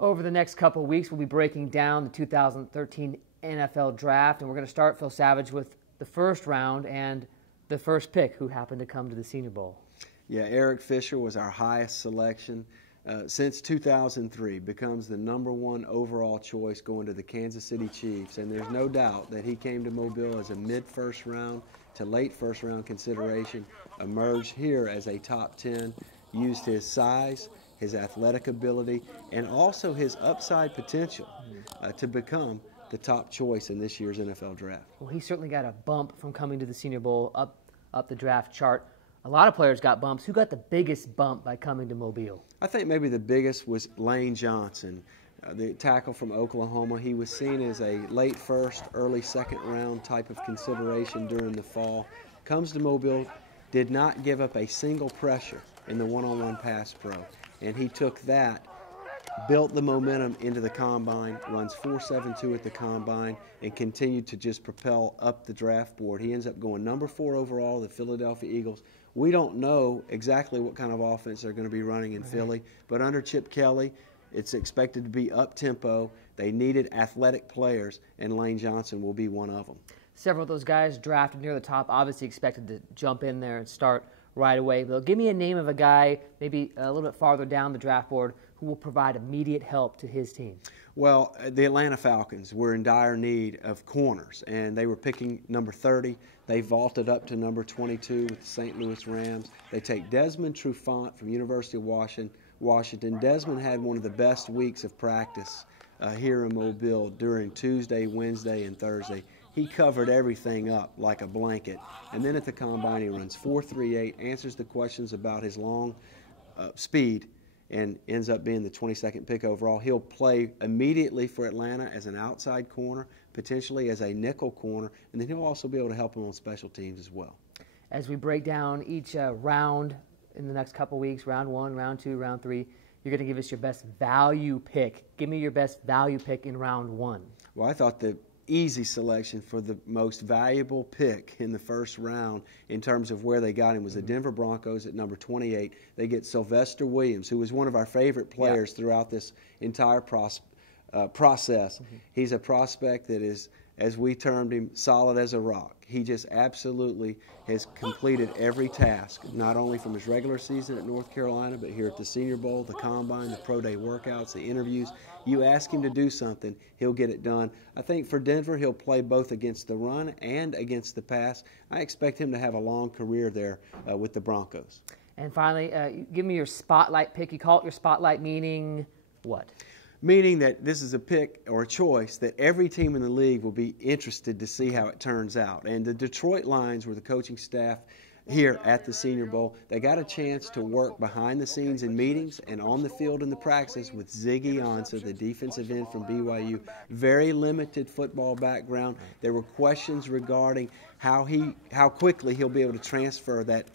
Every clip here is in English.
Over the next couple of weeks, we'll be breaking down the 2013 NFL Draft, and we're going to start, Phil Savage, with the first round and the first pick, who happened to come to the Senior Bowl. Yeah, Eric Fisher was our highest selection since 2003, becomes the #1 overall choice going to the Kansas City Chiefs, and there's no doubt that he came to Mobile as a mid-first round to late first round consideration, emerged here as a top 10, used his size, his athletic ability, and also his upside potential to become the top choice in this year's NFL Draft. Well, he certainly got a bump from coming to the Senior Bowl up the draft chart. A lot of players got bumps. Who got the biggest bump by coming to Mobile? I think maybe the biggest was Lane Johnson, the tackle from Oklahoma. He was seen as a late first, early second round type of consideration during the fall. Comes to Mobile, did not give up a single pressure in the one-on-one pass pro. And he took that, built the momentum into the combine, runs 4.72 at the combine, and continued to just propel up the draft board. He ends up going #4 overall, the Philadelphia Eagles. We don't know exactly what kind of offense they're going to be running in Philly, but under Chip Kelly, it's expected to be up-tempo. They needed athletic players, and Lane Johnson will be one of them. Several of those guys drafted near the top, obviously expected to jump in there and start right away. But give me a name of a guy, maybe a little bit farther down the draft board, who will provide immediate help to his team. Well, the Atlanta Falcons were in dire need of corners, and they were picking number 30. They vaulted up to number 22 with the St. Louis Rams. They take Desmond Trufant from University of Washington. Desmond had one of the best weeks of practice here in Mobile during Tuesday, Wednesday, and Thursday. He covered everything up like a blanket. And then at the combine, he runs 4.38, answers the questions about his long speed, and ends up being the 22nd pick overall. He'll play immediately for Atlanta as an outside corner, potentially as a nickel corner, and then he'll also be able to help them on special teams as well. As we break down each round in the next couple weeks, round 1, round 2, round 3, you're going to give us your best value pick. Give me your best value pick in round 1. Well, I thought the easy selection for the most valuable pick in the first round in terms of where they got him was the Denver Broncos at number 28. They get Sylvester Williams, who was one of our favorite players throughout this entire process. He's a prospect that is, as we termed him, solid as a rock. He just absolutely has completed every task, not only from his regular season at North Carolina, but here at the Senior Bowl, the Combine, the Pro Day workouts, the interviews. You ask him to do something, he'll get it done. I think for Denver, he'll play both against the run and against the pass. I expect him to have a long career there with the Broncos. And finally, give me your spotlight pick. You call it your spotlight, meaning what? Meaning that this is a pick or a choice that every team in the league will be interested to see how it turns out. And the Detroit Lions were the coaching staff here at the Senior Bowl. They got a chance to work behind the scenes in meetings and on the field in the practice with Ziggy Ansah, the defensive end from BYU. Very limited football background. There were questions regarding how quickly he'll be able to transfer that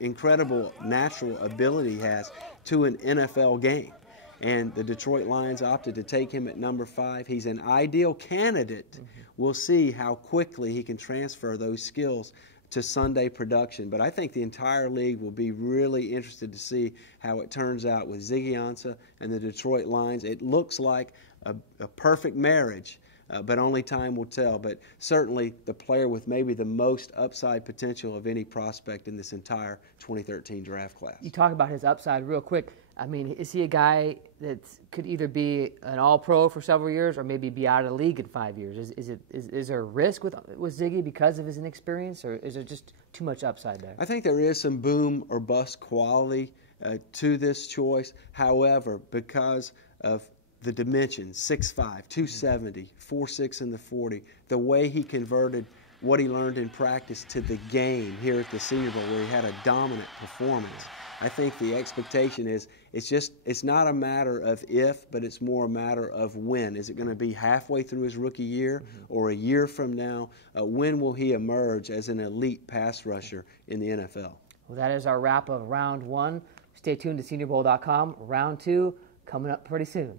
incredible natural ability he has to an NFL game. And the Detroit Lions opted to take him at number 5. He's an ideal candidate. We'll see how quickly he can transfer those skills to Sunday production. But I think the entire league will be really interested to see how it turns out with Ziggy Ansah and the Detroit Lions. It looks like a perfect marriage, but only time will tell. But certainly the player with maybe the most upside potential of any prospect in this entire 2013 draft class. You talk about his upside real quick. I mean, is he a guy that could either be an all-pro for several years or maybe be out of the league in 5 years? Is there a risk with Ziggy because of his inexperience, or is there just too much upside there? I think there is some boom or bust quality to this choice. However, because of the dimensions, 6'5", 270, 4'6" in the 40, the way he converted what he learned in practice to the game here at the Senior Bowl where he had a dominant performance, I think the expectation is it's not a matter of if, but it's more a matter of when. Is it going to be halfway through his rookie year or a year from now? When will he emerge as an elite pass rusher in the NFL? Well, that is our wrap of round 1. Stay tuned to SeniorBowl.com. Round 2 coming up pretty soon.